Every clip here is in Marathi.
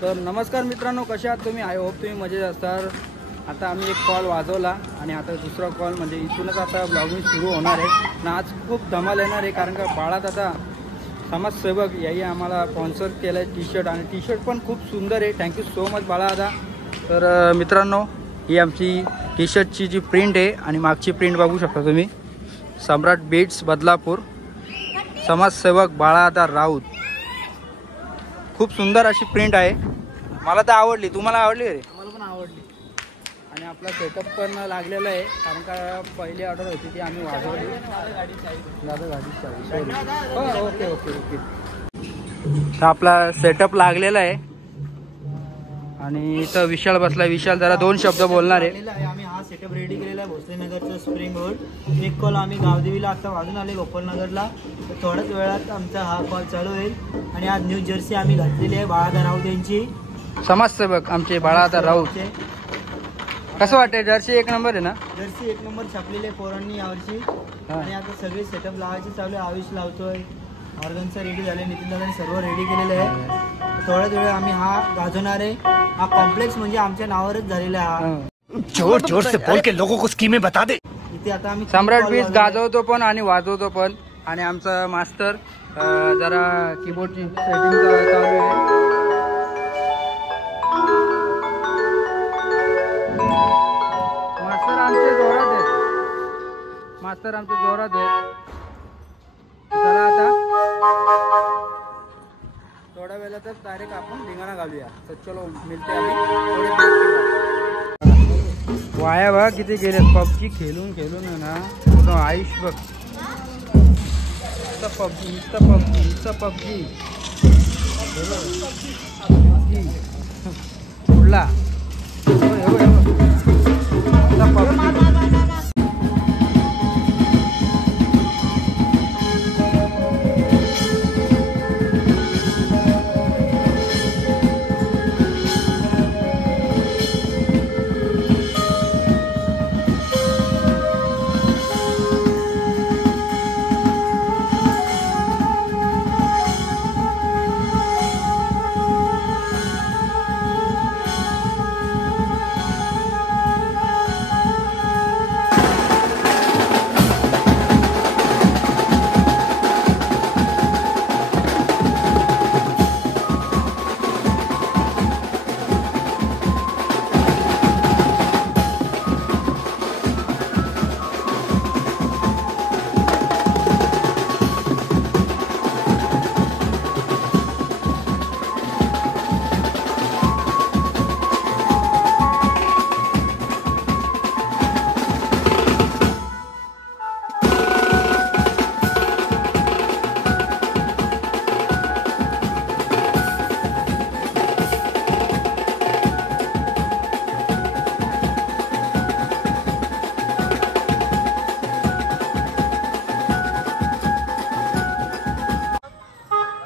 तर नमस्कार मित्रांनो, कसे आहात तुम्ही? आय होप तुम्ही मजेत असणार. आता आम्ही एक कॉल वाजवला आणि आता दुसरा कॉल म्हणजे इथूनच आता ब्लॉगिंग सुरू होणार आहे आणि आज खूप धमाल येणार आहे. कारण का बाळात आता समाजसेवक याही आम्हाला स्पॉन्सर केलं आहे टी-शर्ट आणि टी-शर्ट पण खूप सुंदर आहे. थँक्यू सो मच बाळा दादा. तर मित्रांनो, ही आमची टी-शर्टची जी प्रिंट आहे आणि मागची प्रिंट बघू शकता तुम्ही. सम्राट बीट्स बदलापूर, समाजसेवक बाळादा राऊत. खूप सुंदर अशी प्रिंट आहे. मला तर आवडली. तुम्हाला आवडली रे? मला पण आवडली. आणि आपला सेटअप पण लागलेला आहे कारण का पहिली ऑर्डर होती ती आम्ही वाजवली. दादा गाडीची सॉरी. हो ओके ओके ओके. तर आपला सेटअप लागलेला आहे आणि इथं विशाल बसला. विशाल जरा दोन शब्द बोलणार आहे. आम्ही हा सेटअप रेडी केलेला आहे भोसलेनगरचा स्प्रिंग रोड. एक कॉल आम्ही गावदेवीला आता वाजून आले गोपालनगरला. तर थोड्याच वेळात आमचा हा कॉल चालू होईल. आणि आज न्यू जर्सी आम्ही घातलेली आहे बाळादा राऊत यांची. समाजसेवक आमचे बाळादा राऊत. कसं वाटतंय? जर्सी एक नंबर आहे ना? जर्सी एक नंबर छापलेली आहे पोरांनी यावर्षी. आणि आता सगळे सेटअप लावायचे चालू आहे. आयुष लावतोय, ऑर्गनचा रेडी झाले, नितीन दादांनी सर्व रेडी केलेले आहे. थोड्याच वेळ आम्ही हा गाजवणार आहे. हा कॉम्प्लेक्स म्हणजे आमच्या नावावरच झालेला आहे. जोर जोर से बोल के लोगों को स्कीमें बता दे. इथे आता आम्ही सम्राट बीट्स गाजवतो पण आणि वाजवतो पण. आणि आमचा मास्टर जरा कीबोर्डची सेटिंग चालू आहे. मास्तर आमचे जोरात आहेत. चला आता थोड्या वेळातच डायरेक्ट आपण धिंगाणा घालूया. तर चलो मिळते आम्ही थोडे. वाया बघा किती गेले पबजी खेळून खेळून आहे ना पूर्ण आयुष बघ. पबजी पबजी उडला पबजी.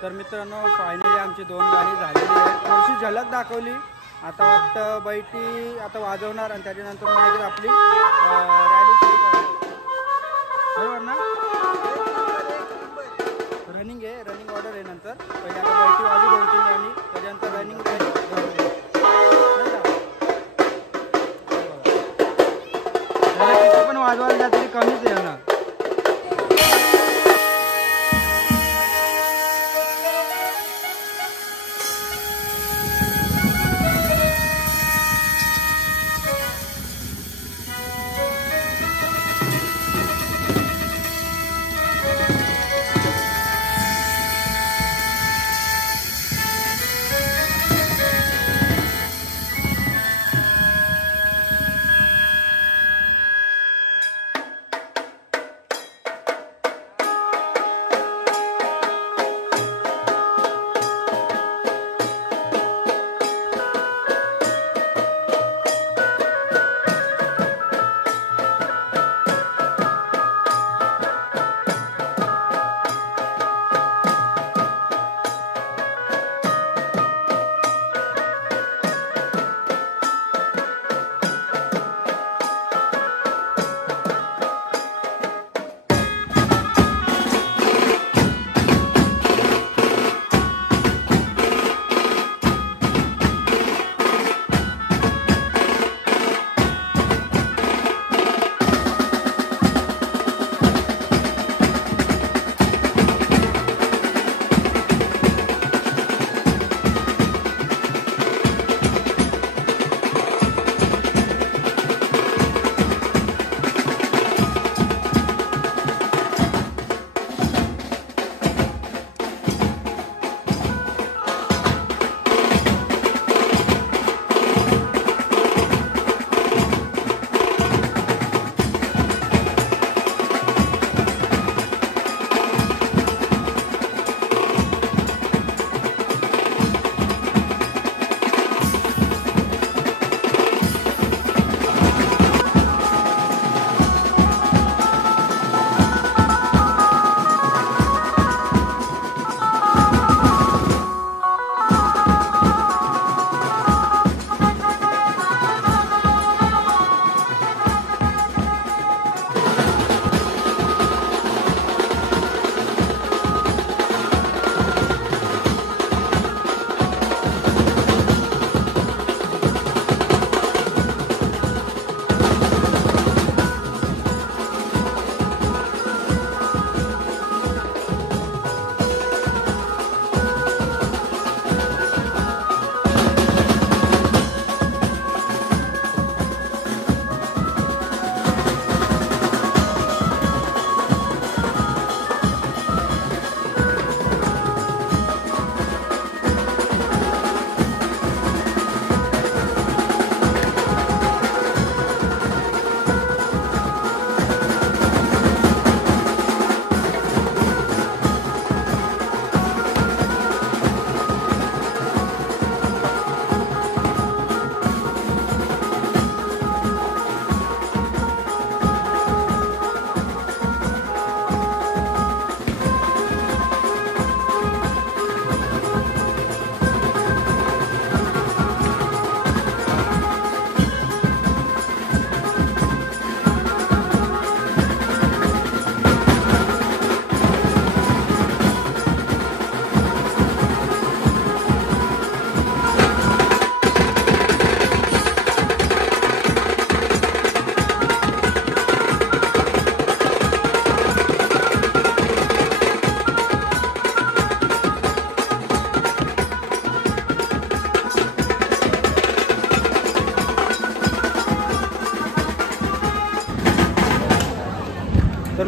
तर मित्रांनो, फायनली आमची 2 गाणी झालेली आहेत. थोडीशी झलक दाखवली. आता वाटतं बैठी आता वाजवणार आणि त्याच्यानंतर मग आपली रॅली सुरू करणार. बरोबर ना? रनिंग आहे, रनिंग ऑर्डर आहे. नंतर पहिले आता बैठी वाजू 2-3 गाणी, त्याच्यानंतर रनिंग किती पण वाजवायला तरी कमीच आहे ना.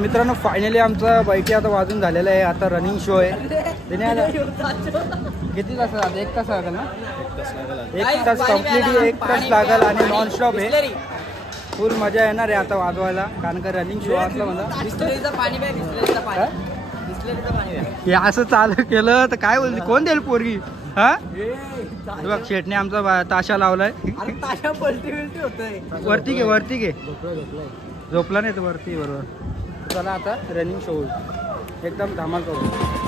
मित्रांनो फायनली आमचा बैठी आता वाजून झालेला आहे. आता रनिंग शो आहे. किती तास आता? 1 तास लागेल ना? 1 तास कम्प्लीट 1 तास लागेल आणि नॉनस्टॉप आहे. फुल मजा येणार आहे आता वाजवायला कारण का रनिंग शो असला म्हणा. हे असं चालू केलं तर काय बोलते कोण देईल पोरगी? हा बघ शेटने आमचा ताशा लावलाय. वरती घे वरती घे. झोपला नाही तर वरती बरोबर. चला आता रनिंग शो होईल एकदम धमाल करू.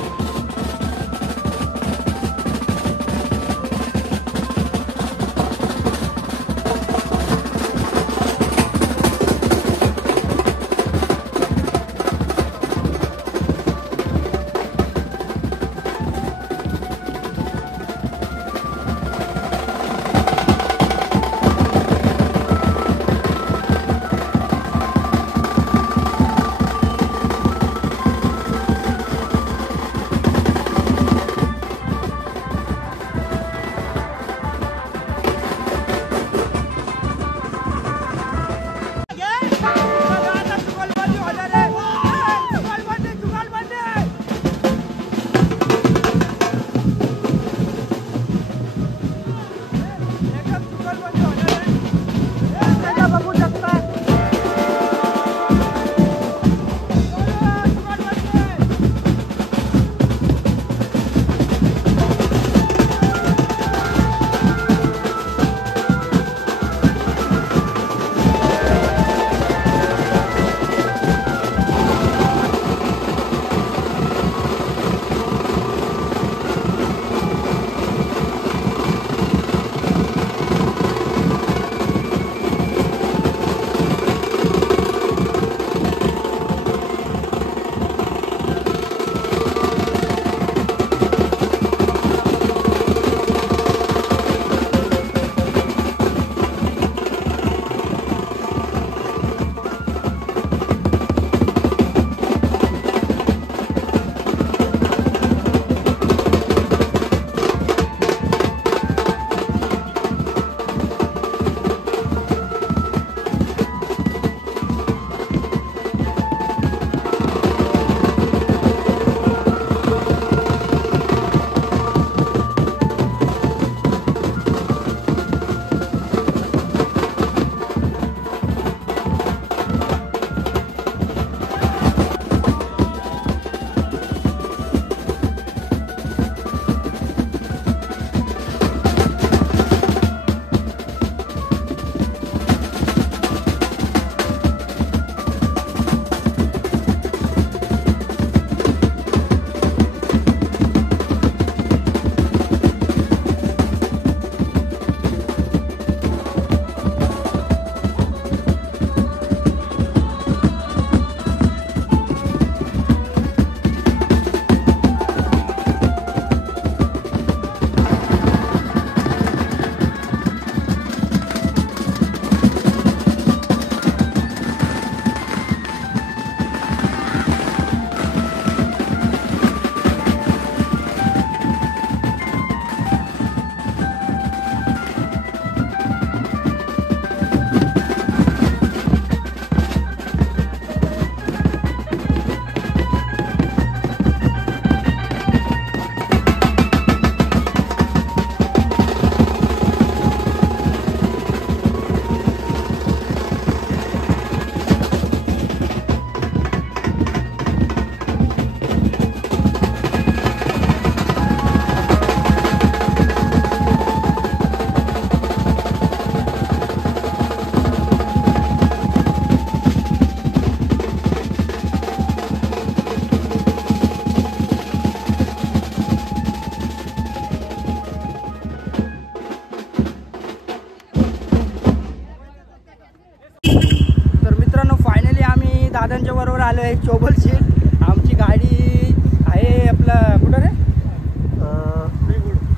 दादांच्या बरोबर आलो आहे चोबल सीट. आमची गाडी आहे आपलं कुठं रे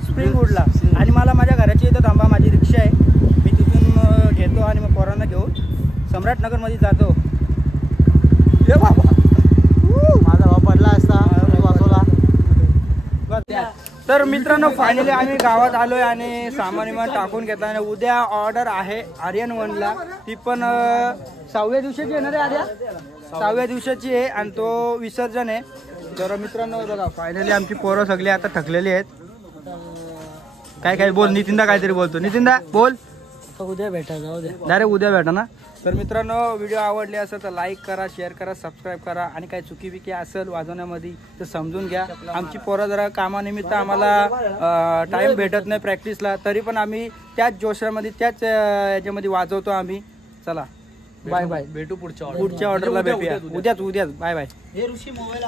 स्प्रिंगवूडला आणि मला माझ्या घराच्या इथं थांबा माझी रिक्षा आहे. मी तिथून घेतो आणि मग पोरांना घेऊन सम्राटनगरमध्ये जातो. ये बाबा माझा भाव पडला असता वाचवला. तर मित्रांनो फायनली आम्ही गावात आलोय आणि सामान विमान टाकून घेतला आणि उद्या ऑर्डर आहे आर्यन वनला. ती पण 6व्या दिवशीच येणार आहे. आर्या 6व्या दिवसाची आहे आणि तो विसर्जन आहे. तर मित्रांनो बघा फायनली आमची पोरं सगळी आता थकलेली आहेत. काय बोल नितीनदा, काहीतरी बोलतो. नितीनदा बोल. उद्या भेटा, जाऊ द्या. डायरेक्ट उद्या भेटा ना. तर मित्रांनो व्हिडिओ आवडले असेल तर लाईक करा, शेअर करा, सबस्क्राईब करा आणि काही चुकी बिकी असेल वाजवण्यामध्ये तर समजून घ्या. आमची पोरं जरा कामानिमित्त आम्हाला टाइम भेटत नाही प्रॅक्टिसला, तरी पण आम्ही त्याच जोशामध्ये त्याच याच्यामध्ये वाजवतो आम्ही. चला बाय बाय, भेटू पुढच्या पुढच्या ऑर्डरला भेटूया उद्याच. Bye bye. हे ऋषी मोबाईल